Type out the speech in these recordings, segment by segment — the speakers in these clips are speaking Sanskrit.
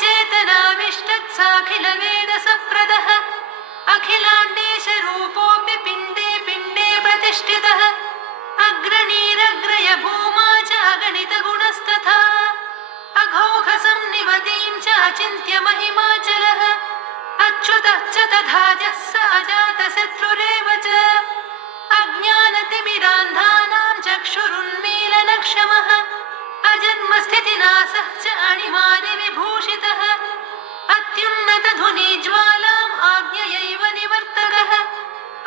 नित्यचेतनाविष्टत्साखिलवेदसप्रदः अखिलाण्डेशरूपोऽपि पिण्डे पिण्डे प्रतिष्ठितः अग्रणीरग्रय भूमा च अगणितगुणस्तथा अघौघसंनिवतीं च अचिन्त्य महिमाचलः अच्युतः च तथाजः स अजातशत्रुरेव च अज्ञानतिमिरान्धानां चक्षुरुन्मीलनक्षमः अजन्मस्थितिनाशः च अणिमादिविभूषितः अत्युन्नतधुनीज्वालाम् आज्ञयैव निवर्तकः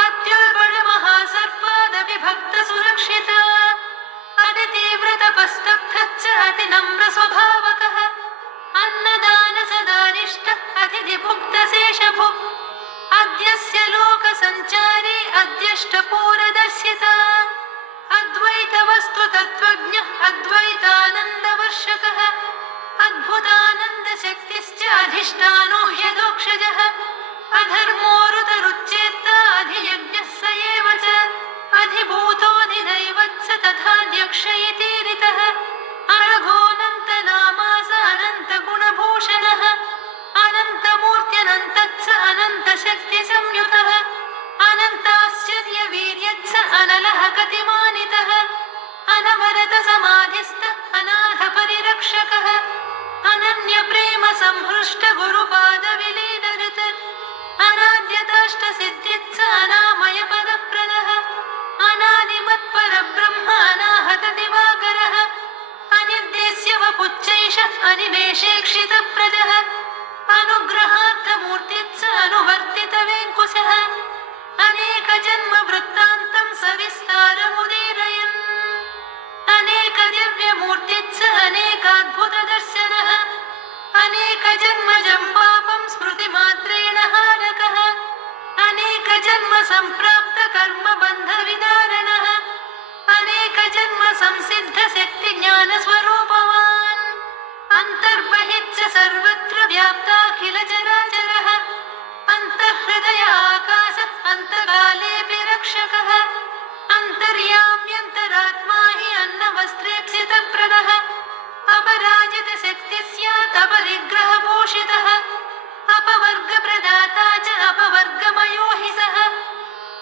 अत्युल्बणमहासर्पादपि भक्तसुरक्षिता अतितीव्रतपस्तब्धः च अतिनम्रस्वभावकः अन्नदानसदानिष्टः अतिथिभुक्तशेषभुक् अद्यस्य लोकसञ्चारी अद्यष्टपूरदर्शिता अद्वैतवस्तुतत्त्वज्ञः अद्वैतानन्दवर्षकः अद्भुतानन्दशक्तिश्च अधिष्ठानो ह्यदोक्षजः अधर्मोरुतरुच्चेत्ता अधियज्ञः स एव च अधिभूतोऽधिदैवत्स तथाध्यक्ष इतीरितः अनघोऽनन्तनामास अनन्तगुणभूषणः अनन्तमूर्त्यनन्तत्स अनन्तशक्तिसंयुतः अनन्ताश्चर्यवीर्यत्स अनलः कतिमानितः अनवरतसमाधिस्थः अनाथपरिरक्षकः अनन्यप्रेमसंहृष्टगुरुपादविलीनऋत् अनाद्यताष्टसिद्धित्स अनामयपदप्रदः अनादिमत्परब्रह्म अनाहतदिवाकरः अनिर्देश्य वपुच्चैष अनिमेषेक्षितप्रजः अनुग्रहार्थमूर्तित्स अनुवर्तितवेङ्कुशः अनेकजन्मवृत्तान्तं सविस्तारमुदीरयन् अनेकदिव्यमूर्तित्स अनेकाद्भुतदर्शनः अनेकजन्मजं पापं स्मृतिमात्रेण हारकः अनेकजन्मसम्प्राप्तकर्मबन्धविदारणः अनेकजन्मसंसिद्धशक्तिज्ञानस्वरूपवान् अन्तर्बहिश्च सर्वत्र व्याप्ताखिलचराचरः अन्तःहृदय आकाश अन्तकालेऽपि रक्षकः अन्तर्याम्यन्तरात्मा हि अन्नवस्त्रेप्सितप्रदः अपराजितशक्तिः स्यात् अपरिग्रहभूषितः अपवर्गप्रदाता च अपवर्गमयो हि सः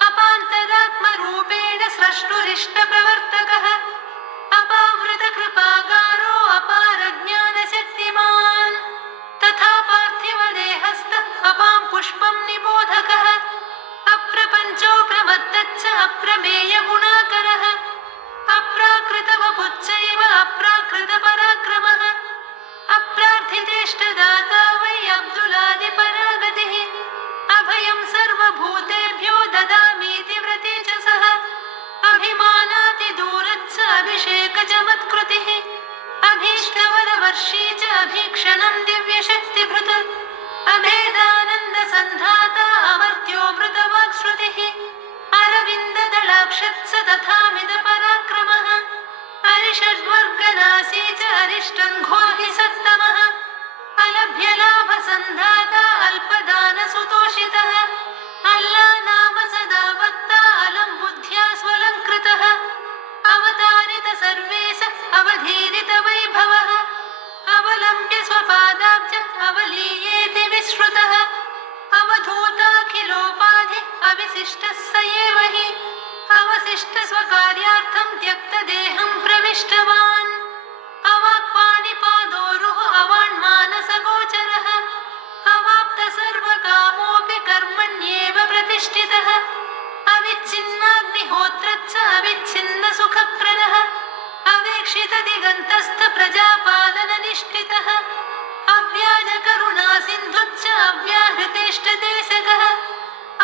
अपान्तरात्मरूपेण स्रष्टुरिष्टप्रवर्तकः अपावृतकृपागारो अपारज्ञानशक्तिमान् तथा पार्थिवदेहस्थः अपां पुष्पं निबोधकः अप्रपञ्चो प्रमत्तच्च अप्रमेयगुणाकरः अप्राकृतवपुच्चैव अप्राकृतपराक्रमः अप्रार्थितेष्टदाता वै अब्दुलादिपरागतिः अभयं सर्वभूतेभ्यो ददामीति व्रते च सः अभिमानातिदूरच्च अभिषेकचमत्कृतिः अभीष्टवरवर्षी च अभीक्षणं दिव्यशक्तिभृत् अभेदानन्दसन्धाता अमर्त्यो मृतवाक्श्रुतिः अरविन्ददलाक्षत्स तथामिदपराक्रमः अरिषड्वर्गनासी च अरिष्टङ्घो हि सत्तमः अलभ्यलाभसन्धाता अल्पदानसुतोषितः अल्लानाम सदा वक्ता अलं बुद्ध्या स्वलङ्कृतः अवतारित सर्वेश अवधीरितवैभवः अवलम्ब्य स्वपादाब्ज अवलीयेति विश्रुतः अवधूताखिलोपाधि अविशिष्टः स एव हि अवशिष्टस्वकार्यार्थं त्यक्तदेहं प्रविष्टवान् अवाक्पाणिपादोरुः अवाण्मानसगोचरः अवाप्तसर्वकामोऽपि कर्मण्येव प्रतिष्ठितः अविच्छिन्नाग्निहोत्रच्च अविच्छिन्नसुखप्रदः अवेक्षितदिगन्तस्थप्रजापालननिष्ठितः अव्याजकरुणासिन्धुच्च अव्याहृतेष्टदेशकः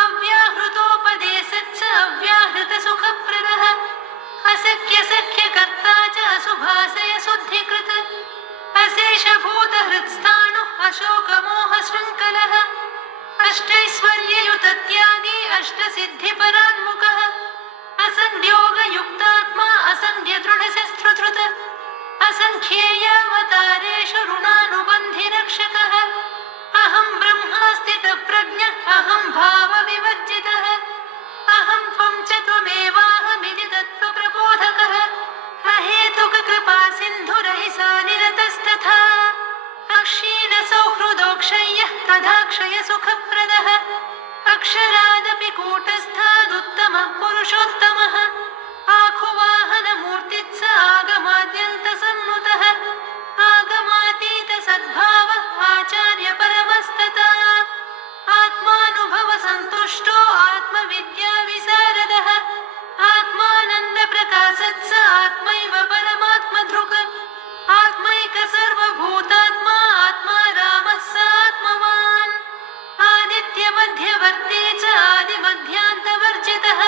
अव्याहृतोपदेशच्च अव्याहृतसुखप्रदः असख्यसख्यकर्ता च अशुभाशयशुद्धिकृत् अशेषभूतहृत्स्थाणुः अशोकमोहशृङ्खलः अष्टैश्वर्ययुतत्यागी अष्टसिद्धिपरान्मुखः असङ्ख्योगयुक्तात्मा असङ्ख्यदृढशस्त्रधृत असङ्ख्येयावतारेषु ऋणानुबन्धिरक्षकः अहं ब्रह्मास्थितप्रज्ञः अहं भावविवर्जितः अहं त्वं च त्वमेवाहमिति तत्त्वप्रबोधकः अहेतुककृपासिन्धुरहिसा निरतस्तथा अक्षीणसौहृद सुखप्रदः अक्षरादपि कूटस्थादुत्तमः पुरुषोत्तमः आखुवाहनमूर्तिः स आगमाद्यन्तसन्नुतः आगमातीत सद्भावः आचार्य परमस्तता आत्मानुभव सन्तुष्टो आत्मविद्या विशारदः आत्मानन्द प्रकाशत् स आत्मैव परमात्मधृक् आत्मैक सर्वभूतात्मा आत्मा रामः स आत्मवान् आदित्य मध्यवर्ती च आदिमध्यान्तवर्जितः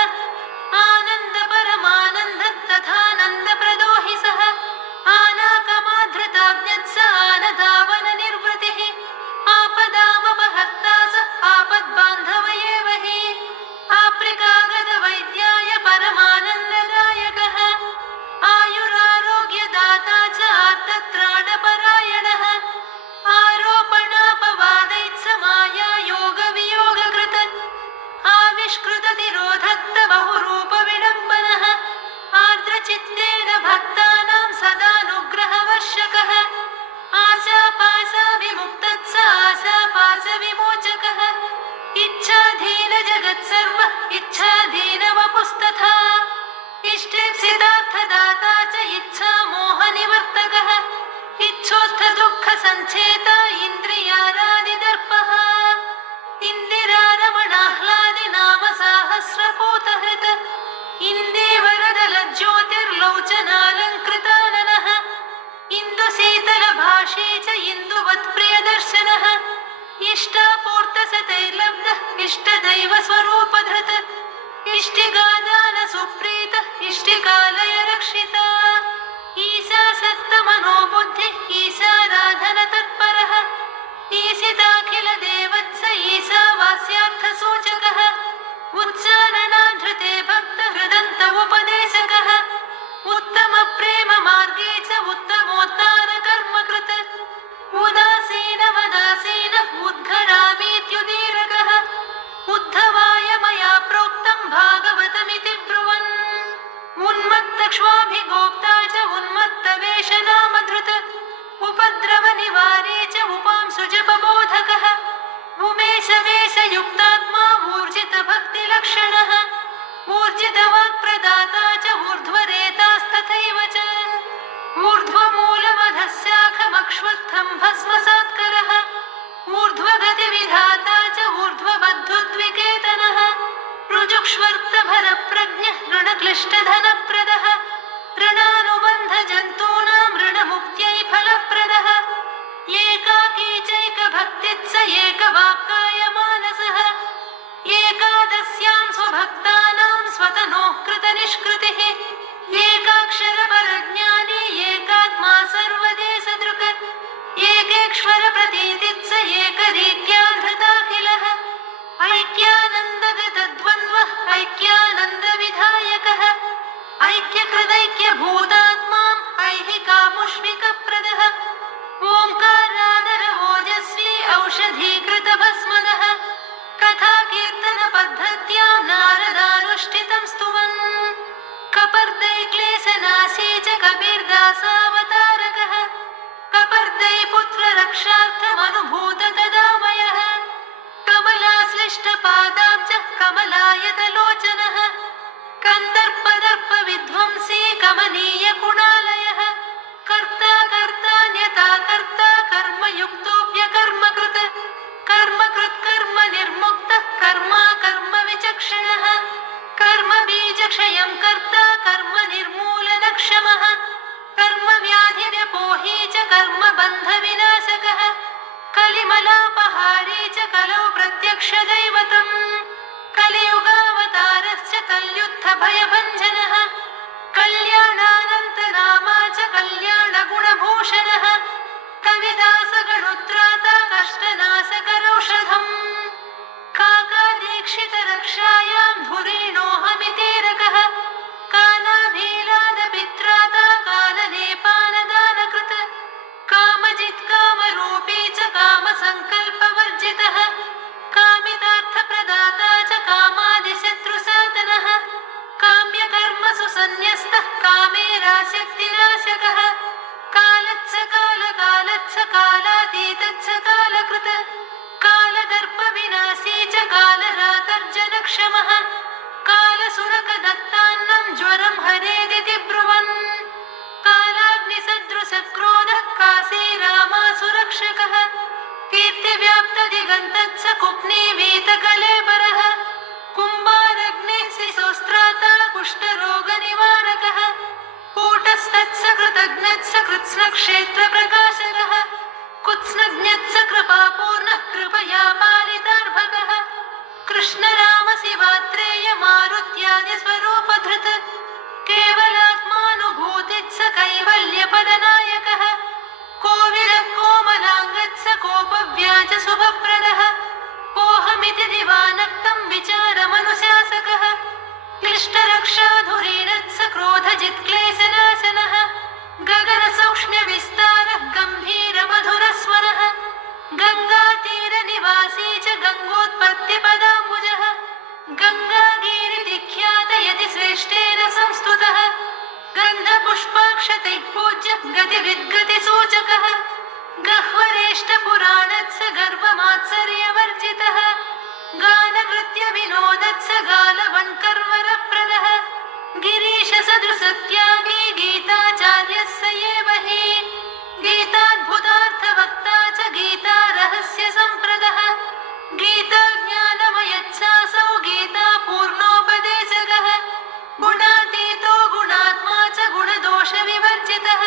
आनन्द परमानन्द तथानन्दप्रदो हि सः आनाकमाधृताज्ञत् स आनदावन निर्वृतिः आपदामपहर्ता स आपद्बान्धव एव हि आप्रिकागत वैद्याय परमानन्ददायकः आयुरारोग्यदाता च आर्तत्राणपरायणः आरोपणापवादैः स माया योगवियोगकृत आविष्कृततिरोधत्त बहुरूपविडम्बनः आर्द्रचित्तेन भक्तानां सदानुग्रहवर्षकः आशापाशविमुक्तः स आशापाशविमोचकः इच्छाधीनजगत्सर्वः इच्छाधीनवपुस्तथा इष्टेप्सितार्थदाता च इच्छामोहनिवर्तकः इच्छोत्थदुःखसञ्चेता इन्द्रियारादिदर्पः इन्दिरारमणाह्लादिनाम साहस्रपूतहृत इन्दीवरदलज्योतिर्लोचनालङ्कृताननः इन्दुशीतलभाषी च इन्दुवत्प्रियदर्शनः इष्टापूर्तसतैर्लब्धः इष्टदैवस्वरूपधृत इष्टिगादानसुप्रीतः इष्टिकालय रक्षिता ईशासक्तमनोबुद्धिः ईशाराधनतत्परः ईशिताखिलदेवत्स ईशावास्यार्थसूचकः उच्चारणाधृते भक्तहृदन्त उपदेशकः उत्तमप्रेममार्गे च उत्तमोत्तानकर्मकृत् उदासीनवदासीनः उद्घरामीत्युदीरकः उद्धवाय मया प्रोक्तं भागवतमिति ब्रुवन् उन्मत्तक्ष्वाभिगोप्ता च उन्मत्तवेषनामधृत् उपद्रवनिवारे च उपांशुजपबोधकः उमेशवेशयुक्तात्मा ऊर्जितभक्तिलक्षणः ऊर्जितवाक्प्रदाता च ऊर्ध्वरेतास्तथैव च ऊर्ध्वमूलमधस्याखमक्ष्वत्थं भस्मसात्करः ऊर्ध्वगतिविधाता च ऊर्ध्वबद्धुद्विकेतनः ऋजुक्ष्वर्तभरप्रज्ञः ऋणक्लिष्टधनप्रदः ऋणानुबन्धजन्तूनां ऋणमुक्त्यै फलप्रदः एकाकी चैकभक्तिः स एकवाक्काय मानसः एकादस्यां स्वभक्तानां स्वतनोः कृतनिष्कृतिः एकाक्षरपरज्ञानी एकात्मा सर्वदेशदृक् एकेक्ष्वरप्रतीतिः स एकरीत्या धृताखिलः ऐक्यानन्दगतद्वन्द्वः ऐक्यानन्दविधायकः ऐक्यकृदैक्यभूतात्माम् ऐहिकामुष्मिकप्रदः ओङ्कारादरवोजस्वी औषधीकृतभस्मदः कथाकीर्तनपद्धत्यां नारदानुष्ठितं स्तुवन् कपर्दैक्लेशनाशी च कबीरदासावतारकः कपर्दैपुत्ररक्षार्थमनुभूततदामयः कमलाश्लिष्टपादाब्जः कमलायतलोचनः कन्दर्पदर्पविध्वंसी कमनीयकुणालयः कर्ता कर्तान्यथा कर्ता कर्मयुक्तोऽप्यकर्मकृत् कर्मकृत्कर्मनिर्मुक्तः कर्मा कर्मविचक्षणः कर्मबीजक्षयं कर्ता कर्मनिर्मूलनक्षमः कर्मव्याधिव्यपोही च कर्मबन्धविनाशकः कलिमलापहारी च कलौ प्रत्यक्षदैवतम् कलियुगावतारश्च कल्युत्थभयभञ्जनः कल्याणानन्तनामा च कल्याणगुणभूषणः कविदासगणुत्राता कष्टनाशकरौषधम् काकादीक्षितरक्षायां धुरीणोऽहमितीरकः कानाभीलादपित्राता कालनेपानदानकृत् कामजित्कामरूपी च कामसङ्कल्पवर्जितः कामितार्थप्रदाता च कामादिशत्रुसाधनः काम्यकर्मसु सन्न्यस्तः कामेराशक्तिनाशकः कालच्च कालकालच्च कालातीतच्च परं हरेदिति ब्रुवन् कालाग्निसदृशक्रोधः काशी रामासुरक्षकः कीर्तिव्याप्तदिगन्तत्स कुप्नीवीतकलेबरः कुम्भारग्निशिशोस्त्राता कुष्ठरोगनिवारकः कूटस्तत्स कृतघ्नत्स कृत्स्नक्षेत्रप्रकाशकः कुत्स्नज्ञत्स कृपापूर्णः कृपया पालितार्भकः कृष्णराम शिवात्रेय मारुत्यादिस्वरूपधृत् केवलात्मानुभूतित्स कैवल्यपदनायकः कोविदः कोमलाङ्गत्स कोपव्याज शुभप्रदः कोऽहमिति दिवानक्तं विचारमनुशासकः क्लिष्टरक्षाधुरीणत्स क्रोधजित्क्लेशनाशनः गगनसौक्ष्म्यविस्तारः गम्भीरमधुरस्वरः गङ्गातीरनिवासी च गङ्गोत्पत्तिपदाम्बुजः गङ्गागीरिविख्यात यतिश्रेष्ठेन संस्तुतः गन्धपुष्पाक्षतैः पूज्य गतिविद्गतिसूचकः गह्वरेष्ठपुराणत्स गर्वमात्सर्यवर्जितः गाननृत्यविनोदत्स गालवन्कर्वरप्रदः गिरीशसदृशत्यागी गीताचार्यः स एव हि गीताद्भुतार्थवक्ता च गीतारहस्यसम्प्रदः गीताज्ञानमयच्छासौ गीतापूर्णोपदेशकः गुणातीतो गुणात्मा च गुणदोषविवर्जितः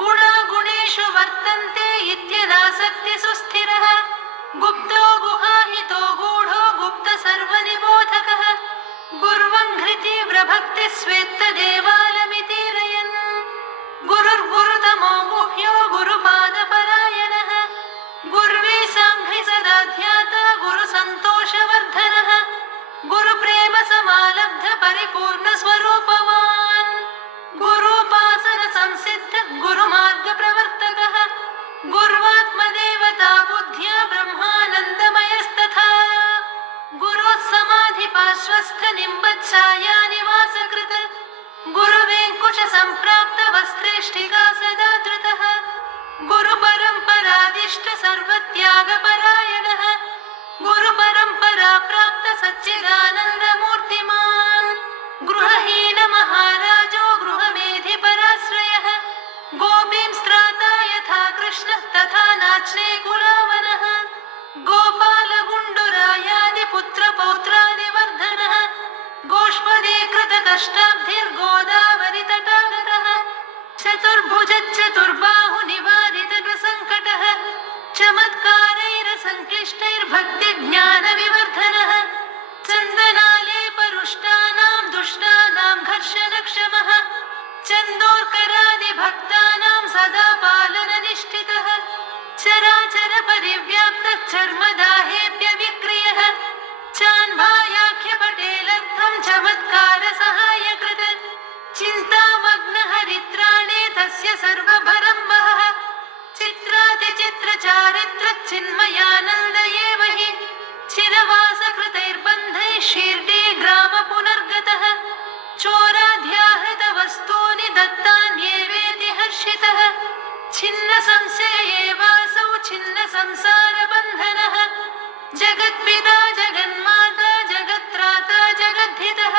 गुणागुणेषु वर्तन्ते इत्यनासक्तिसुस्थिरः गुप्तो गुहाहितो गूढो गुप्तसर्वनिबोधकः गुर्वङ्घ्रितीव्रभक्तिस्वेत्तदेवालमितीरयन् गुरुर्गुरुतमो गुह्यो गुरुपादपरायणः गुर्वी साङ्घ्रि सदा ध्याता गुरुसन्तोषवर्धनः गुरुप्रेमसमालब्ध परिपूर्णस्वरूपवान् गुरूपासन संसिद्ध गुरुमार्गप्रवर्तकः गुर्वात्मदेवता बुद्ध्या ब्रह्मानन्दमयस्तथा गुरोः समाधिपार्श्वस्थ निम्बच्छायानिवासकृत् गुरुवेङ्कुशसम्प्राप्तवस्त्रेष्ठिका सदा धृतः गुरुपरम्परादिष्ट सर्वत्यागपरायणः गुरुपरम्परा प्राप्त सच्चिदानन्दमूर्तिमान् गृहहीन महाराजो गृहमेधिपराश्रयः गोपीं स्त्राता यथा कृष्णः तथा नाच्ने कुलावनः गोपालगुण्डुरायादिपुत्रपौत्रादिवर्धनः गोष्पदीकृतकष्टाब्धिर्गोदावरितटागतः चतुर्भुजच्चतुर्बाहुनिवारितसङ्कटः चमत्कारैरसङ्क्लिष्टैर्भक्तिज्ञानविवर्धनः चन्दनालेपरुष्टानां दुष्टानां घर्षणक्षमः चन्दोर्करादिभक्तानां सदा पालननिष्ठितः चराचरपरिव्याप्तः चर्मदाहेऽप्यविक्रियः चान्भायाख्यपटेलर्थं चमत्कारसहायकृत् चिन्तामग्नहरित्राणे तस्य सर्वभरं वहः चित्रातिचित्रचारित्रचिन्मयानन्द एव हि चिरवासकृतैर्बन्धैः शिर्डी ग्राम पुनर्गतः चोराध्याहृतवस्तूनि दत्तान्येवेति हर्षितः छिन्न संशय एवासौ छिन्न संसारबन्धनः जगत्पिता जगन्माता जगत्त्राता जगद्धितः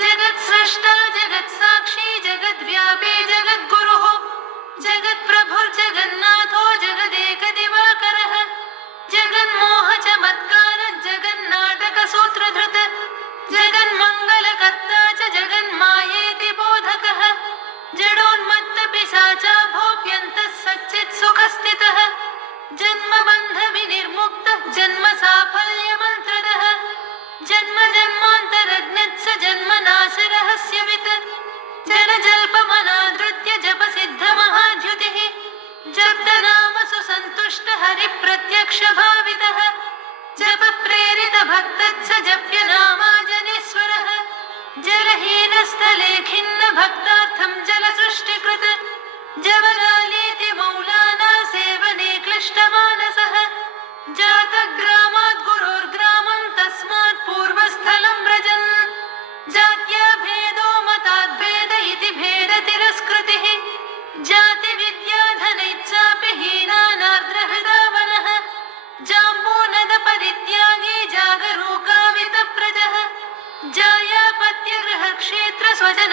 जगत्स्रष्टा जगत्साक्षी जगद्व्यापी जगद्गुरुः जगत्प्रभुर्जगन्नाथो जगदेकदिवाकरः जगन्मोहचमत्कार जगन्नाटकसूत्रधृत जगन्मङ्गलकर्ता च जगन्मायेति बोधकः जडोन्मत्तपिशाचाभोऽप्यन्तः सच्चित्सुखस्थितः जन्मबन्धविनिर्मुक्तः जन्मसाफल्यमन्त्रदः जन्मजन्मान्तरज्ञत्स जन्मनाशरहस्यवित् जनजल्पमनादृत्य जपसिद्धमहाद्युतिः जप्तनामसु सन्तुष्ट हरिप्रत्यक्षभावितः जपप्रेरितभक्तत्स जप्यनामाजनेश्वरः जलहीनस्थले खिन्नभक्तार्थं जलसृष्टिकृत जवलालीति मौलाना सेवने क्लिष्टमानसः जातग्रामात् गुरोर्ग्रामं तस्मात् पूर्वस्थलं व्रजन् जात्या भेदो मताद्भेद इति भेदतिरस्कृतिः जातिविद्याधनैश्चापि हीनानार्द्रहृदावनः जाम्बूनदपरित्यागी जागरूकावितप्रजः जायापत्यगृहक्षेत्र स्वजन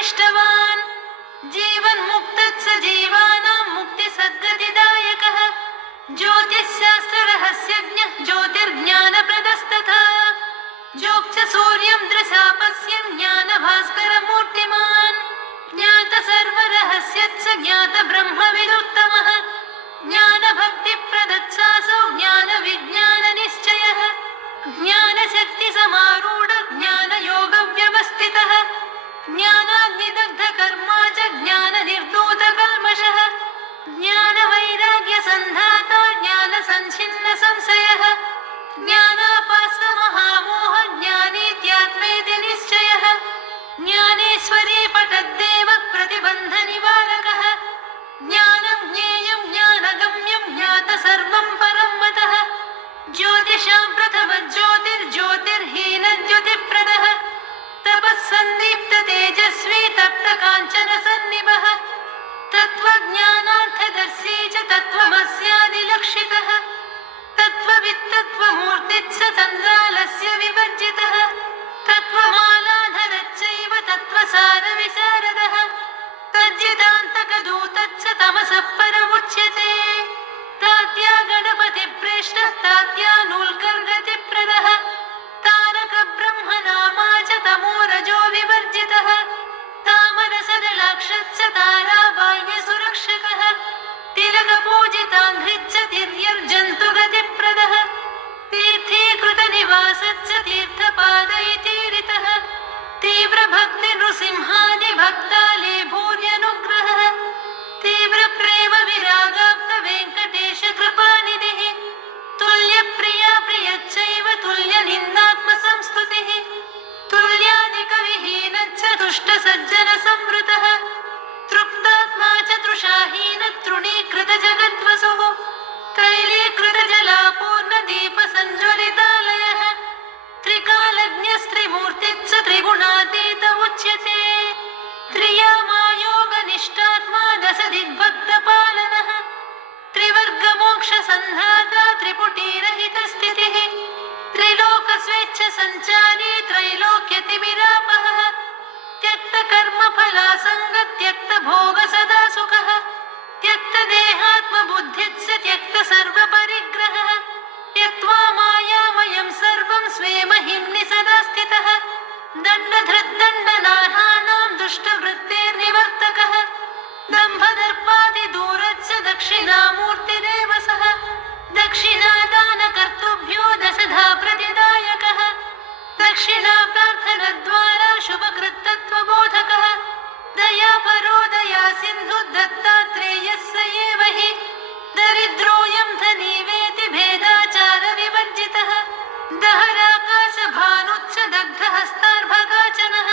निष्ठवान् जीवन्मुक्तः स जीवानां मुक्तिसद्गतिदायकः ज्योतिःशास्त्ररहस्यज्ञः ज्योतिर्ज्ञानप्रदस्तथा जोक्ष सूर्यं दृशा पश्यन् ज्ञानभास्करमूर्तिमान् ज्ञात सर्वरहस्यच्च ज्ञात ब्रह्मविदुत्तमः ज्ञानभक्तिप्रदत्सासौ ज्ञानविज्ञाननिश्चयः ज्ञानशक्तिसमारूढ ज्ञानयोगव्यवस्थितः ज्ञानाग्निदग्धकर्मा च ज्ञाननिर्धूतकल्मषः ज्ञानवैराग्यसन्धाता ज्ञानसञ्छिन्नसंशयः ज्ञानापास्तमहामोह ज्ञानीत्यात्मेति निश्चयः ज्ञानेश्वरी पठद्देव प्रतिबन्धनिवारकः ज्ञानं ज्ञेयं ज्ञानगम्यं ज्ञात सर्वं परं मतः ज्योतिषां प्रथमज्योतिर्ज्योतिर्हीनज्योतिप्रदः तपःसन्दीप्ततेजस्वी तप्तकाञ्चनसन्निभः तत्त्वज्ञानार्थदर्शी च तत्त्वमस्यादिलक्षितः तत्त्ववित्तत्त्वमूर्तिः स तन्द्रालस्य विवर्जितः तत्त्वमालाधरच्चैव तत्त्वसारविशारदः तज्जितान्तकदूतच्च तमसः परमुच्यते तात्या गणपतिप्रेष्ठः तात्यानूल्कर्गतिप्रदः तारकब्रह्मनामा च तमोरजो विवर्जितः तामरसदलाक्षच्च ताराबाह्यसुरक्षकः तिलकपूजिताङ्घ्रिच्च तिर्यर्जन्तुगतिप्रदः तीर्थीकृतनिवासच्च तीर्थपादैतीरितः तीव्रभक्तिनृसिंहादिभक्ताले भूर्यनुग्रहः तीव्रप्रेमविरागाप्तवेङ्कटेशकृपानिधिः तुल्यप्रिया प्रियच्चैव तुल्यनिन्दात्मसंस्तुतिः तुल्यादिकविहीनच्च तुष्टसज्जनसंवृतः तृप्तात्मा च तृषाहीन तृणीकृतजगद्वसुः तैलीकृतजलापूर्णदीपसञ्ज्वलितालयः त्रिकालज्ञस्त्रिमूर्तिच्च त्रिगुणातीत उच्यते त्रियामायोगनिष्ठात्मा दशदिग्भक्तपालनः त्रिवर्गमोक्षसन्धाता त्रिपुटीरहितस्थितिः त्रिलोकस्वेच्छसञ्चारी त्रैलोक्यतिमिरापहः त्यक्तकर्मफलासङ्गत्यक्तभोगसदा सुखः त्यक्तदेहात्मबुद्धिच्च त्यक्तसर्वपरिग्रहः त्यक्त्वा मायामयं सर्वं स्वे महिम्नि सदा स्थितः दण्डधृद्दण्डनाथानां दुष्टवृत्तेर्निवर्तकः दम्भदर्पादिदूरच्च दक्षिणामूर्तिरेव सः दक्षिणादानकर्तुभ्यो दशधा प्रतिदायकः दक्षिणाप्रार्थनद्वारा शुभकृत्तत्वबोधकः दयापरो दया सिन्धुर्दत्तात्रेयः स एव हि दरिद्रोऽयं धनी वेति भेदाचारविवर्जितः दहराकाशभानुच्च दग्धहस्तार्भगाचनः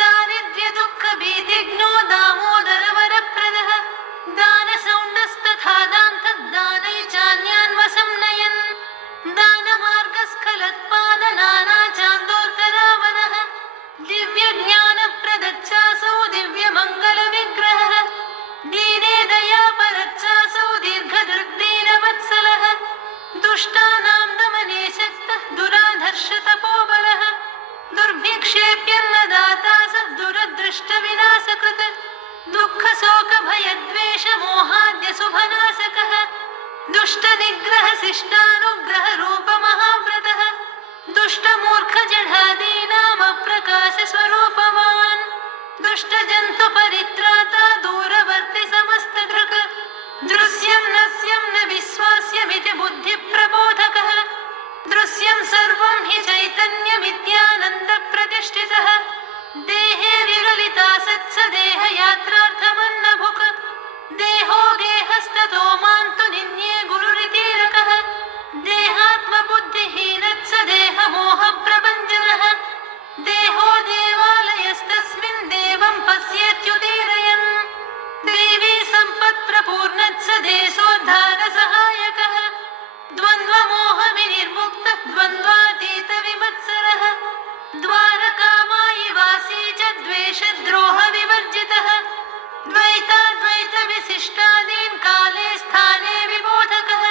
दारिद्र्यदुःखभीतिघ्नो दामोदरवरप्रदः दानसौण्डस्तथा दान्तदानैचान्यान् वशं नयन् दानमार्गस्खलत्पादनानाचान्दोर्करावनः दिव्यज्ञानप्रदच्चासौ दिव्यमङ्गलविग्रहः दीने दयापरच्चासौ दीर्घदृग्दीनवत्सलः दुष्टानां दमने शक्तः दुराधर्षतपोबलः दुर्भिक्षेप्यन्नदाता स दुरदृष्टविनाशकृत् दुःखशोकभयद्वेषमोहाद्यशुभनाशकः दुष्टनिग्रहशिष्टानुग्रहरूपमहाव्रतः दुष्टमूर्खजडादीनामप्रकाशस्वरूपवान् दुष्टजन्तुपरित्राता दूरवर्ति समस्तदृक् दृश्यं नश्यं न विश्वास्यमिति बुद्धिप्रबोधकः दृश्यं सर्वं हि चैतन्यमित्यानन्दप्रतिष्ठितः देहे विगलितासत्स देहयात्रार्थमन्नभुक् देहो गेहस्ततो मान्तु निन्ये गुरुरितीरकः देहात्मबुद्धिहीनच्च देहमोहप्रभञ्जनः देहो देवालयस्तस्मिन् देवं पश्येत्युदीरयन् देवी सम्पत्प्रपूर्णच्च देशोद्धारसहायकः द्वन्द्वमोहविनिर्मुक्तः द्वन्द्वातीतविमत्सरः द्वारकामायि वासी च द्वेषद्रोहविवर्जितः द्वैताद्वैतविशिष्टादीन् काले स्थाने विबोधकः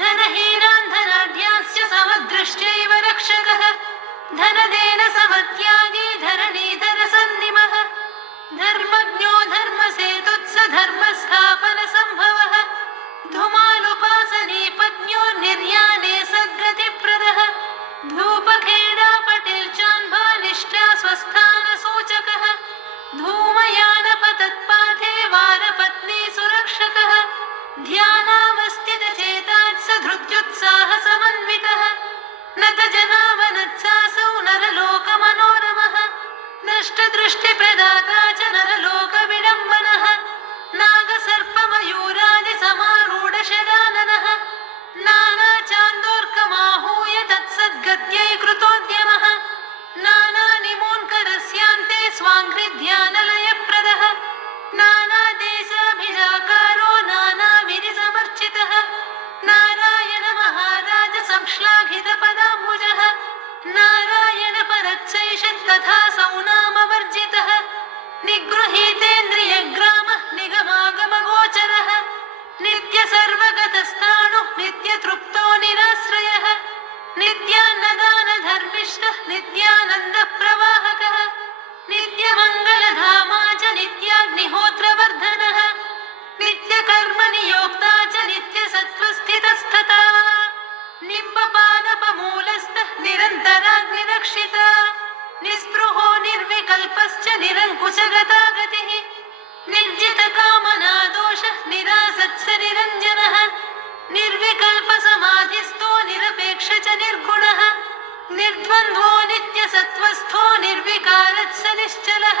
धनहीनान् धनाढ्यांश्च समदृष्ट्यैव रक्षकः धनदेन समत्यागी धरणीधरसन्निमः धर्मज्ञो धर्मसेतुत्स धर्मस्थापनसम्भवः धुमालुपासने पत्न्यो निर्याणे सद्गतिप्रदः धूपखेडा पटेल चान्भा निष्ठा स्वस्थानसूचकः धूमयानपतत्पाथे वारपत्नी सुरक्षकः ध्यानावस्थितचेतात् स धृत्युत्साहसमन्वितः नतजनावनत्सासौ नरलोकमनोरमः नष्टदृष्टिप्रदाता च नरलोकविडम्बनः नागसर्पमयूरादिसमारूढशराननः नानाचान्दोर्कमाहूय तत्सद्गत्यै कृतोद्यमः नानानिमून्करस्यान्ते स्वाङ्घ्रिध्यानलयप्रदः नानादेशाभिजाकारो नानाविधिसमर्चितः नारायण महाराज संश्लाघितपदाम्बुजः नारायण परच्चैष तथा सौनामवर्जितः निगृहीतेन्द्रियग्रामः निगमागमगोचरः नित्यसर्वगतस्थाणुः नित्यतृप्तो निराश्रयः नित्यान्नदानधर्मिष्ठः नित्यानन्दप्रवाहकः नित्यमङ्गलधामा च नित्याग्निहोत्रवर्धनः नित्यकर्मनियोक्ता च नित्यसत्त्वस्थितस्तथा निम्बपादपमूलस्थः निरन्तराग्निरक्षिता निस्पृहो निर्विकल्पश्च निरङ्कुशगता गतिः निर्जितकामना दोषः निरासत्स निरञ्जनः निर्विकल्पसमाधिस्थो निरपेक्ष च निर्गुणः निर्द्वन्द्वो नित्यसत्त्वस्थो निर्विकारत्स निश्चलः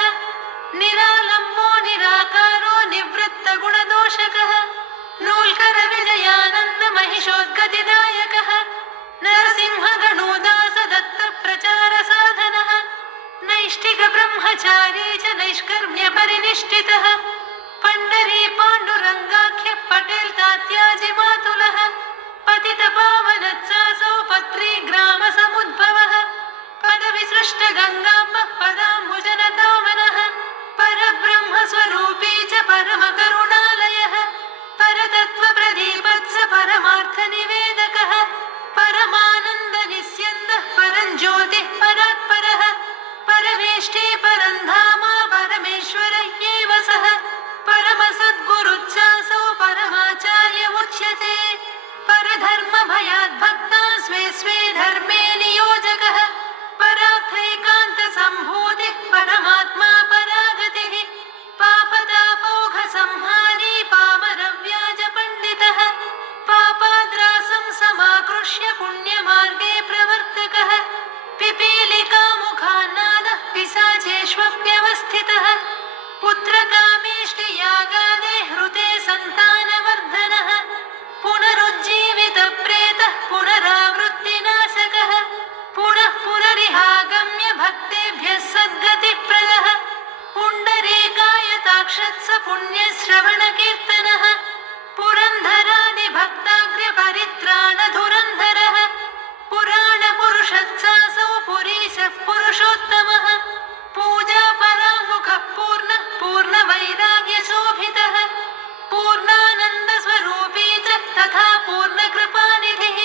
निरालम्बो निराकारो निवृत्तगुणदोषकः नूल्करविजयानन्द महिषोद्गतिदायकः नरसिंहगणोदास दत्तप्रचारसाधनः नैष्टिकब्रह्मचारी च नैष्कर्म्यपरिनिष्ठितः पण्डरी पाण्डुरङ्गाख्य पटेल तात्याजिमातुलः पतितपावनत्सासौ पत्री ग्रामसमुद्भवः पदविसृष्टगङ्गाम्बः पदाम्बुजनतावनः परब्रह्मस्वरूपी च परमकरुणालयः परतत्त्वप्रदीपत्स परमार्थनिवेदकः परमानन्दनिस्यन्दः परञ्ज्योतिः परात्परः परमेष्टि परन्धामा परमेश्वर एव सः परमसद्गुरुच्चासौ परमाचार्य उच्यते परधर्मभयाद्भक्ता स्वे स्वे धर्मे नियोजकः परार्थैकान्तसम्भूतिः परमात्मा परागतिः पापतापौघसंहारी पामरव्याजपण्डितः पापाद्रासं समाकृष्य पुण्यमार्गे प्रवर्तकः पिपीलिकामुखान्नादः पिशाचेष्वप्यवस्थितः पुत्रकामेष्टियागादे हृते सन्तानवर्धनः पुनरुज्जीवितप्रेतः पुनरावृत्तिनाशकः पुनः पुनरिहागम्य भक्तेभ्यः सद्गतिप्रदः पुण्डरीकायताक्षत्स पुण्यश्रवणकीर्तनः पुरन्धरादिभक्ताग्र्यपरित्राणधुरन्धरः पुराणपुरुषत्सासौ पुरीशः पुरुषोत्तमः पूजापराङ्मुखः पूर्णः पूर्णवैराग्यशोभितः पूर्णानन्दस्वरूपी च तथा पूर्णकृपानिधिः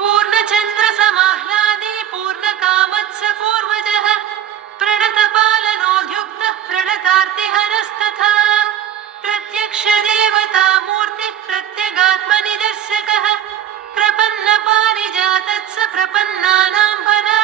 पूर्णचन्द्रसमाह्लादी पूर्णकामत्स पूर्वजः प्रणतपालनोद्युक्तः प्रणतार्तिहरस्तथा प्रत्यक्षदेवतामूर्तिः प्रत्यगात्मनिदर्शकः प्रपन्नपारिजातत्स प्रपन्नानां परा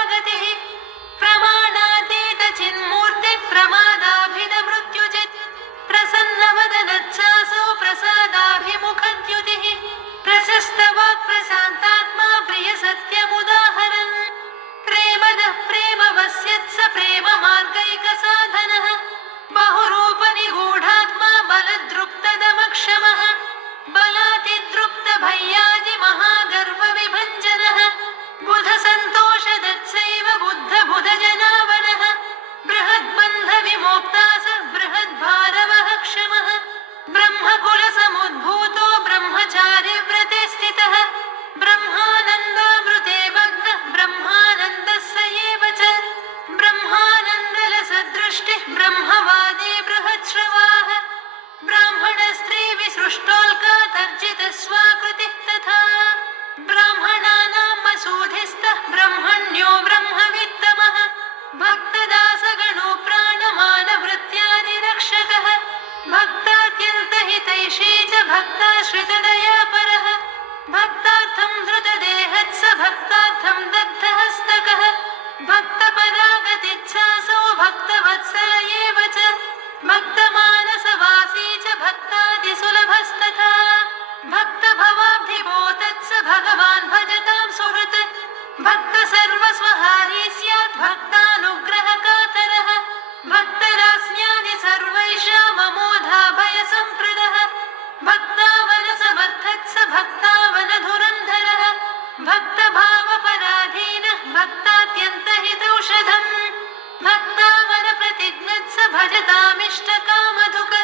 द्वेषे च भक्ताश्रितदयापरः भक्तार्थं धृतदेहः स भक्तार्थं दग्धहस्तकः भक्तपरागतिच्छासो भक्तवत्सल एव च भक्तमानसवासी च भक्तादिसुलभस्तथा भक्तभवाब्धिबोधत्स भगवान् भजतां सुहृत् भक्तसर्वस्वहारी स्यात् भक्तानुग्रहकातरः भक्तरास्यादि सर्वैषाममोधाभयसम्प्रदः भक्तावनसमर्थत्स भक्तावनधुरन्धरः भक्तभावपराधीनः भक्तात्यन्तहितौषधम् भक्तावनप्रतिज्ञत्स भजतामिष्टकामधुक्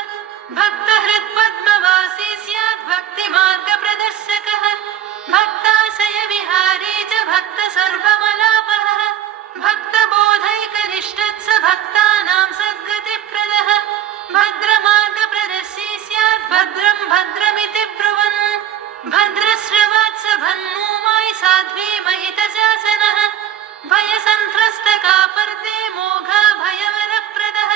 भक्तहृत्पद्मवासी स्यात् भक्तिमार्गप्रदर्शकः भक्ताशयविहारी च भक्तसर्वमलापहः भक्तबोधैकनिष्ठत्स भक्तानां सद्गतिप्रदः भद्रमार्गप्रदर्शी स्यात् भद्रं भद्रमिति ब्रुवन् भद्रश्रवात्स भन्नूमाय साध्वी महितशासनः भयसन्त्रस्तकापर्दे मोघा भयवरप्रदः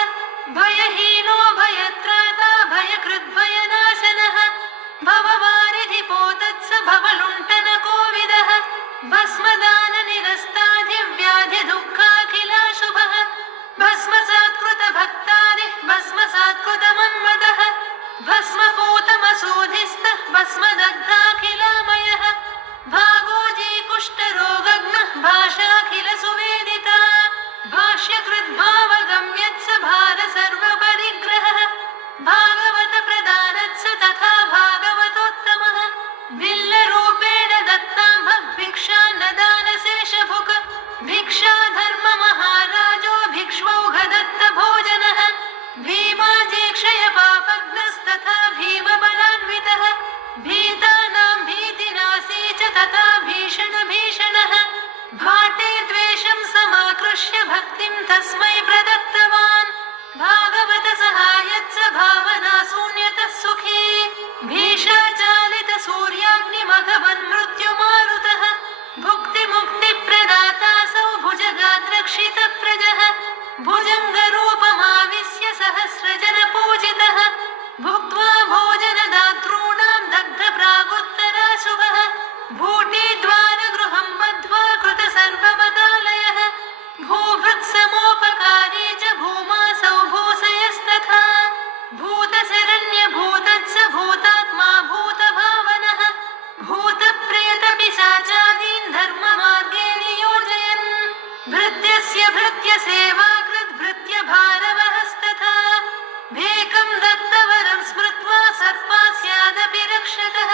भयहीनो भयत्राता भयकृद्भयनाशनः भववारिधिपोतत्स भवलुण्ठनकोविदः भस्मदाननिरस्ताधिव्याधिदुःखाखिलाशुभः भस्मसात्कृतभक्तादिः भस्मसात्कृतमन्मदः भस्मपूतमसूधिस्तः भस्मदग्धाखिलामयः भागोजीकुष्ठरोगग्नः भाषाखिलसुवेदिता भाष्यकृद्भावगम्यत्स भारसर्वपरिग्रहः भागवतप्रदानत्स तथा भागवतोत्तमः भिल्लरूपेण दत्तां भक्भिक्षान्नदानशेषभुक् भिक्षाधर्ममहाराजो भिक्ष्वौघदत्तभोजनः भीमाजेक्षयपापग्नस्तथा भीमबलान्वितः भीतानां भीतिनाशी च तथा भीषणभीषणः भाटे द्वेषं समाकृष्य भक्तिं तस्मै प्रदत्तवान् भागवतसहायत्स भावनाशून्यतः सुखी भीषाचालितसूर्याग्निमघवन्मृत्युमारुतः भुक्तिमुक्तिप्रदातासौ भुजगात्रक्षितप्रजः भुजङ्गरूपमाविश्य सहस्रजनपूजितः भुक्त्वा भोजनदातॄणां दग्धप्रागुत्तराशुभः भूटिद्वारगृहं बद्ध्वा कृतसर्वमदालयः भूभृत्समोपकारी च भूमासौ भूषयस्तथा भूतशरण्यभूतत्स भूतात्मा भूतभावनः भूतप्रेतपिशाचादीन् धर्ममार्गे नियोजयन् भृत्यस्य भृत्यसेवाकृद् भृत्यभारवहस्तथा भेकं दत्तवरं स्मृत्वा सर्पास्यादपि रक्षकः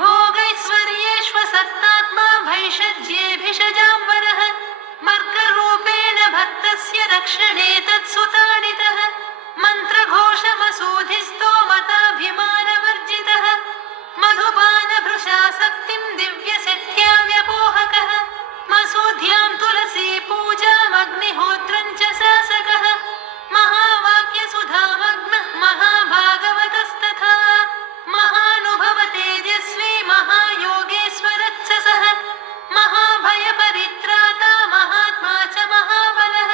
भोगैश्वर्येष्वसक्तात्मा भैषज्येभिषजाम्बरः मर्करूपेण भक्तस्य रक्षणे तत्सुताडितः मन्त्रघोषमसूधिस्थो मताभिमानवर्जितः मधुपानभृशासक्तिं दिव्यसिद्ध्यां व्यपोहकः मसूध्यां तुलसीपूजामग्निहोत्रं च शासकः महावाक्यसुधामग्नः महाभागवतस्तथा महानुभवतेजस्वी महायोगेश्वरच्च महाभयपरित्राता महात्मा च महाबलः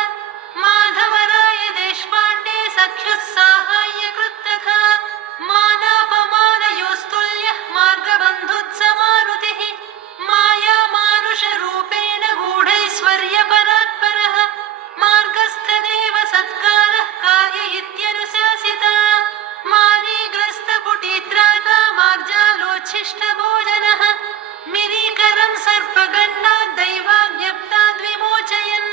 माधवराय देशपाण्डे सख्युस्साहाय्यकृत्तथा मानापमानयोस्तुल्यः मार्गबन्धुत्समारुतिः मायामानुषरूपेण गूढैश्वर्यपरात्परः मार्गस्थदेव सत्कारः कार्य इत्यनुशासिता मानीग्रस्तपुटीत्राता मार्जालोच्छिष्टभोजनः मिरीकरं सर्पगण्डाद्दैवाज्ञप्ताद्विमोचयन्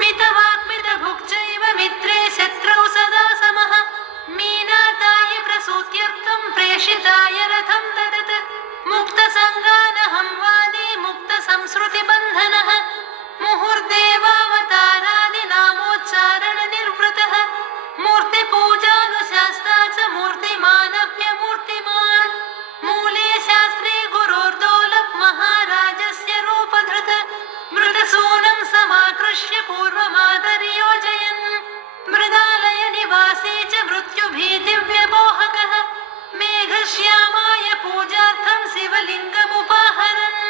मितवाक्मितभुक्चैव मित्रे शत्रौ सदा समः मीनाताय प्रसूत्यर्थं प्रेषिताय रथं ददत् मुक्तसङ्गानहं वादी मुक्तसंसृतिबन्धनः मुहुर्देवावतारादिनामोच्चारणनिर्वृतः मूर्तिपूजानुशास्ता च मूर्तिमानव्यमूर्तिमान् मूले शास्त्रे गुरोर्दौलभ महाराजस्य रूपधृत मृतसूनं समाकृष्य पूर्वमादर्योजयन् मृदालय निवासी च मृत्युभीतिव्यपोहकः मेघश्यामाय पूजार्थं शिवलिङ्गमुपाहरन्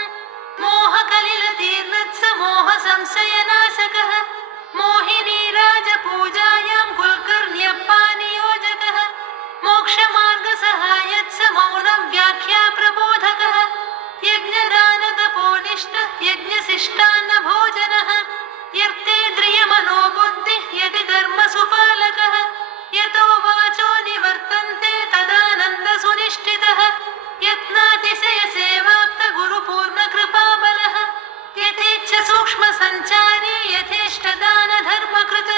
मोहकलिलतीर्णत्स मोहसंशयनाशकः मोहिनीराजपूजायां कुलकर्ण्यप्पा नियोजकः मोक्षमार्गसहायत्स मिष्टान्न भोजनः यर्तेन्द्रियमनो बुद्धिः यदि धर्मसुपालकः यतो वाचो निवर्तन्ते तदानन्द सुनिष्ठितः यत्नातिशय सेवाप्त गुरुपूर्णकृपाबलः यथेच्छ सूक्ष्म सञ्चारी यथेष्टदान धर्मकृत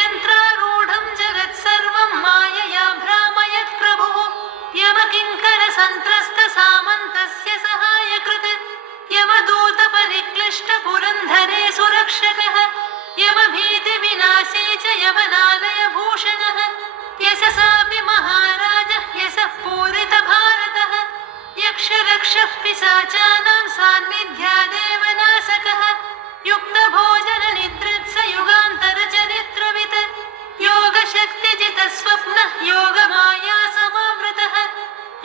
यन्त्रारूढं जगत्सर्वं मायया भ्रामयत् प्रभुः यमकिङ्कर सन्त्रस्त सामन्तस्य सहायकृत यमदूत परिक्लिष्ट पुरन्धरे सुरक्षकः यमभीति विनाशे च यमनालय भूषणः यशसापि महाराज यशः पूरित भारतः यक्षरक्षः पिशाचानां सान्निध्यादेव नाशकः युक्तभोजन निद्रित्स युगान्तर चरित्रवित् योगशक्तिजितस्वप्नः योगमाया समावृतः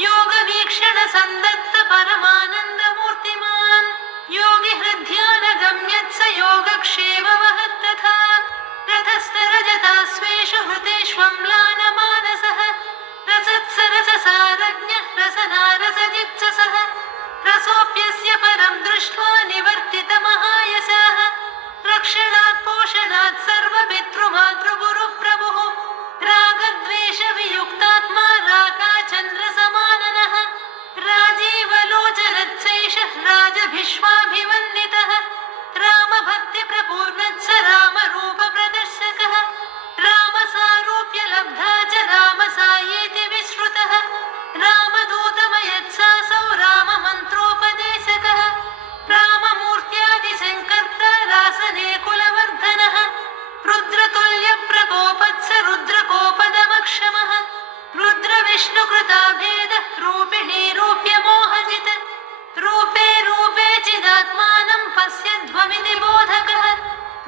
योगवीक्षण सन्दत्त परमानन्दमूर्तिमान् योगि हृद्यानगम्यत्स योगक्षेमवहत्तथा रथस्थरजतास्वेषु हृतेष्वम्लानमानसः रसत्सरससारज्ञः रसनारसजित्ससः रसोऽप्यस्य परं दृष्ट्वा निवर्तितमहायशः रक्षणात् पोषणात् सर्वपितृमातृगुरुप्रभुः रागद्वेषवियुक्तात्मा राकाचन्द्रसमाननः राजीवलोचनत्सैषः राजभिष्माभिवन्दितः रामभक्तिप्रपूर्णत्स रामरूपप्रदर्शकः रामसारूप्यलब्धा च रामसायेति विश्रुतः रामदूतमयत्सासौ राममन्त्रोपदेशकः राममूर्त्यादिसङ्कर्ता रासने कुलवर्धनः रुद्रतुल्यप्रकोपत्स रुद्रकोपदमक्षमः रुद्रविष्णुकृताभेदः रूपिणी रूप्यमोहजित् रूपे रूपे चिदात्मानं पश्यध्वमिति बोधकः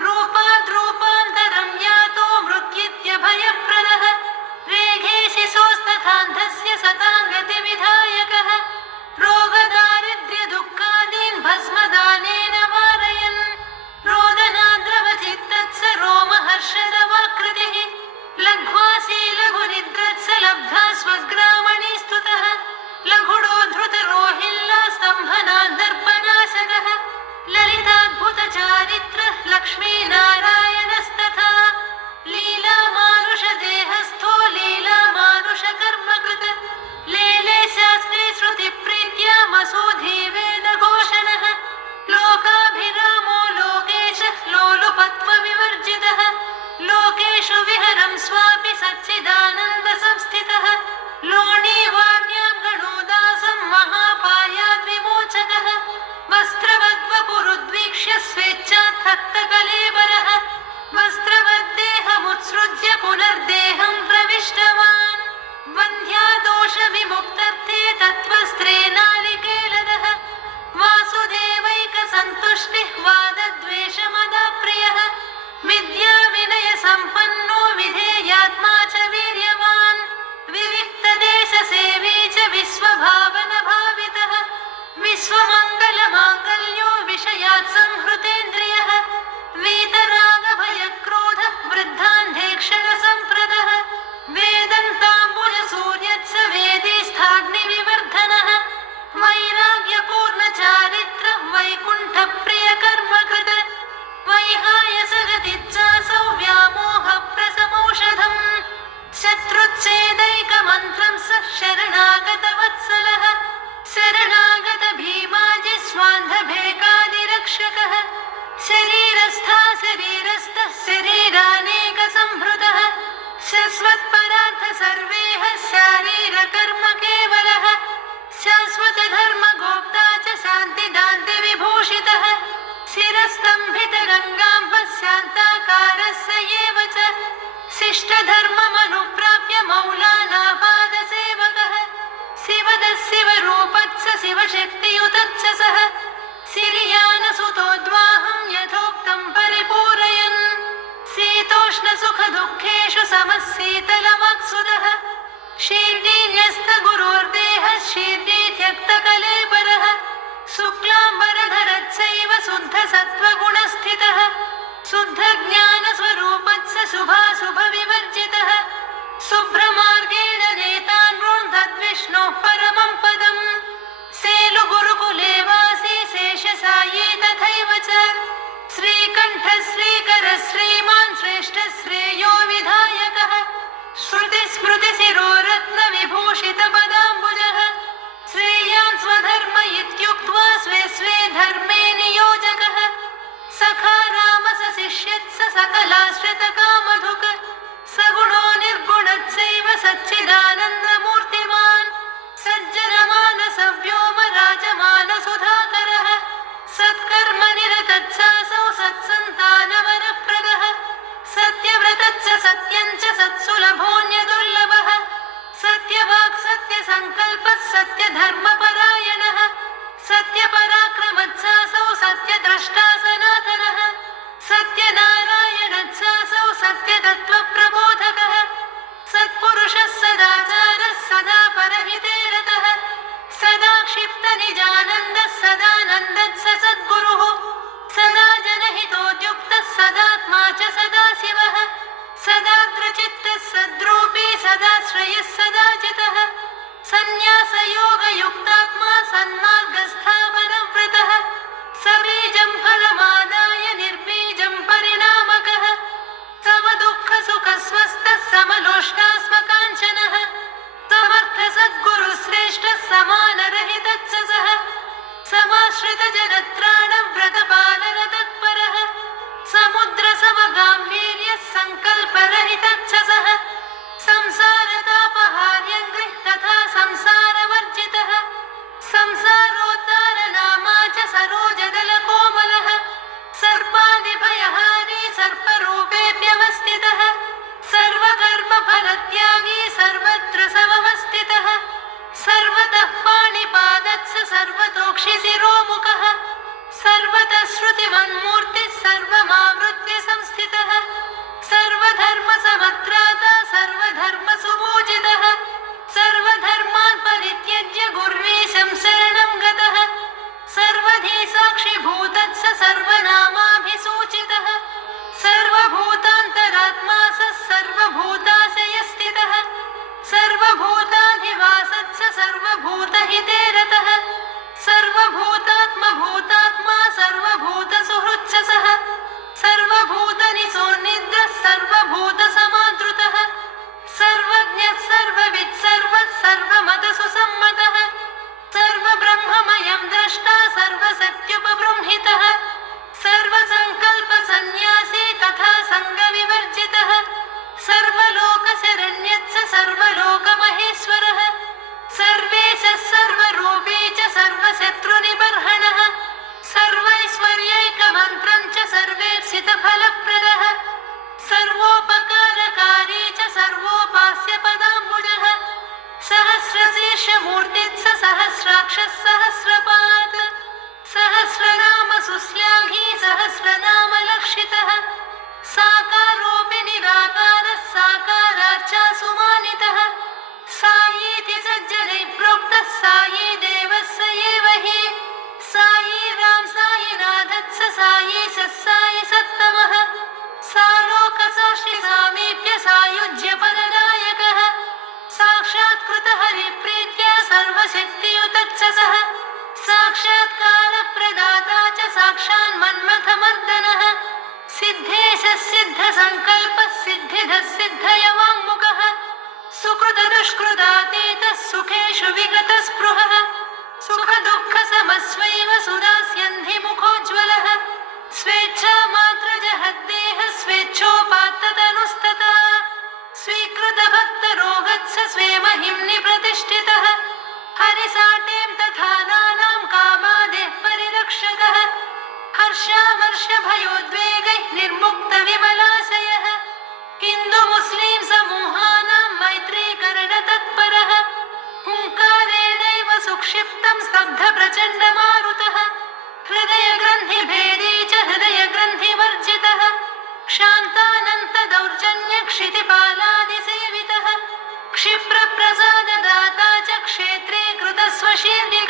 रूपाद्रूपान्तरं यातो मृत्युत्यभयप्रदः रेघे शिशोस्तथान्धस्य सताङ्गतिविधायकः रोगदारिद्र्यदुःखादीन् भस्मदानेन वारयन् रोदनाद्रवचित्तत्स रोमहर्षदवाकृतिः लघ्वासी लघुनिद्रत्स लब्धा स्वग्रामणि स्तुतः लघुडोद्धृतरोहिल्ला स्तम्भनादर्पनाशकः ललिताद्भुतचारित्रः लक्ष्मीनारायणस्तथा लीलामानुषदेहस्थो लीलामानुषकर्मकृत लेले शास्त्रे श्रुतिप्रीत्या मसूधी वेदघोषणः लोकाभिरामो लोकेशः लोलुपत्वविवर्जितः लोकेषु विहरं स्वापि सच्चिदानन्दसंस्थितः लोणीवाण्यां गणोदासं महापायाद्विमोचकः वस्त्रवद्वपुरुद्वीक्ष्य स्वेच्छात्थक्तकलेबरः वस्त्रवद्देहमुत्सृज्य पुनर्देहं प्रविष्टवान् वन्ध्यादोषविमुक्तर्थे तत्त्वस्त्रे नालिकेलदः वासुदेवैकसन्तुष्टिः वादद्वेषमदाप्रियः विद्याविनयसम्पन्नो विधेयात्मा च वीर्यवान् विविक्तदेशसेवी च विश्वभावनभावितः विश्वमङ्गलमाङ्गल्यो विषयात् संहृतेन्द्रियः वीतरागभयक्रोधः वृद्धान्धेक्षणसम्प्रदः वेदन्ताम्बुजसूर्यत्स वेदीस्थाग्निविवर्धनः वैराग्यपूर्णचारित्रः वैकुण्ठप्रियकर्मकृत वैहायसगतिच्चासौ व्यामोहप्रसमौषधम् शत्रुच्छेदैकमन्त्रं स शरणागतवत्सलः शरणागतभीमाजिस्वान्धभेकादिरक्षकः शरीरस्था शरीरस्थः शरीरानेकसंहृतः शश्वत्परार्थसर्वेह शारीरकर्म केवलः शाश्वतधर्मगोप्ता च शान्तिदान्तिविभूषितः शिरस्तम्भितगङ्गाम्बः शान्ताकारस्य एव च शिष्टधर्ममनुप्राप्य मौलानापादसेवकः शिवदः शिवरूपत्स शिवशक्तियुतच्च सः सिरियानसुतोद्वाहं यथोक्तं परिपूरयन् शीतोष्णसुखदुःखेषु समः शीतलमक्सुदः शीर्णीन्यस्तगुरोर्देहः शीर्णीत्यक्तकलेबरः शुक्लाम्बरधरच्चैव शुद्धसत्त्वगुणस्थितः शुद्धज्ञानस्वरूपत्स शुभाशुभविवर्जितः शुभ्रमार्गेण नेतान् रुन्धद्विष्णोः परमं पदम् सेलुगुरुकुले वासी शेषसायी तथैव च धर्मे नियोजकः सखा राम स शिष्यत् स सकलाश्रितकामधुक् सगुणो निर्गुणत्सैव सच्चिदानन्दमूर्तिमान् सज्जनमानसव्योम राजमानसुधाकरः सत्कर्मनिरतत्सासौ सत्सन्तानवरप्रदः सत्यव्रतच्च सत्यञ्च सत्सुलभोऽन्यदुर्लभः सत्यवाक् सत्यसङ्कल्पः सत्यधर्मपरायणः सत्यपराक्रमत्सासौ सत्यद्रष्टा सनातनः सत्यनारायणत्सासौ सत्यतत्त्वप्रबोधकः सत्पुरुषः सदाचारः सदा परहिते रतः सदा क्षिप्तनिजानन्दः सदानन्दः स सद्गुरुः सदा जनहितोद्युक्तः सदात्मा च सदाशिवः सदार्द्रचित्तः सद्रूपी सदा श्रयः सदा जितः सन्न्यासयोगयुक्तात्मा सन्मार्गस्थापनव्रतः सबीजं फलमादाय निर्बीजं परिणामकः समदुःखसुखस्वस्थः समलोष्टास्मकाञ्चनः समर्थसद्गुरुश्रेष्ठः समानरहितच्च सः समाश्रितजगत्राणव्रतपालनतत्परः समुद्रसमगाम्भीर्यः सङ्कल्परहितच्च सः संसारतापहार्यङ्घ्रिः तथा संसारवर्जितः संसारोद्धारनामा च सरोजदलकोमलः सर्पादिभयहारी सर्परूपेऽप्यवस्थितः सर्वकर्मफलत्यागी सर्वत्र समवस्थितः सर्वतः पाणिपादत्स सर्वतोक्षिशिरोमुखः सर्वतः श्रुतिमन्मूर्तिः सर्वमावृत्य संस्थितः सर्वधर्मसमत्राता सर्वधर्मसुपूजितः सर्वधर्मान् परित्यज्य गुर्वीशं शरणं गतः सर्वधी साक्षिभूतत्स सर्वनामाभिसूचितः सर्वभूतान्तरात्मा स सर्वभूताशयस्थितः सर्वभूताधिवासत्स सर्वभूतहिते रतः सर्वभूतात्मभूतात्मा सर्वभूतसुहृच्च सः सर्वभूतनिसोन्निद्रः सर्वभूतसमादृतः सर्वज्ञः सर्ववित् सर्वः सर्वमतसुसम्मतः सर्वब्रह्ममयं द्रष्टा सर्वशक्त्युपबृंहितः सर्वसङ्कल्पसन्न्यासी तथा सङ्गविवर्जितः सर्वलोकशरण्यच्च सर्वलोकमहेश्वरः सर्वेशः सर्वरूपी च सर्वशत्रुनिबर्हणः सर्वैश्वर्यैकमन्त्रं च सर्वेप्सितफलप्रदः सर्वोपकारकारी च सर्वोपास्यपदाम्बुजः सहस्रशीर्षमूर्तिः स सहस्राक्षः सहस्रपात् सहस्रनामसुश्लाघी सहस्रनामलक्षितः साकारोऽपि निराकारः साकाराच्चासुमानितः सायीति सज्जनैः प्रोक्तः सायी देवः स एव हि सायी राम सायिनाथः स सायीशः सायि सत्तमः सालोकसाक्षि सामीप्य सायुज्यपरनायकः साक्षात्कृतहरिप्रीत्या सर्वशक्तियुतच्च सः साक्षात्कारप्रदाता च साक्षान्मन्मथमर्दनः सिद्धेशः सिद्धसङ्कल्पः सिद्धिदः सिद्धयवाङ्मुखः सुकृतदुष्कृतातीतः सुखेषु विगतस्पृहः सुखदुःखसमस्वैव सुदास्यन्धिमुखोज्ज्वलः स्वेच्छामात्रजहद्देहः स्वेच्छोपात्ततनुस्ततः स्वीकृतभक्तरोगत्स स्वेमहिम्नि प्रतिष्ठितः हरिसाटें तथा नानां कामादेः परिरक्षकः हर्षामर्षभयोद्वेगैः निर्मुक्तविमलाशयः हिन्दुमुस्लिं समूहानां मैत्रीकरणतत्परः हुङ्कारेणैव सुक्षिप्तं स्तब्धप्रचण्डमारुतः हृदयग्रन्थिभेदी च हृदयग्रन्थिवर्जितः क्षान्तानन्तदौर्जन्यक्षितिपालादिसेवितः क्षिप्रप्रसाददाता च क्षेत्रे कृतस्वशीर्य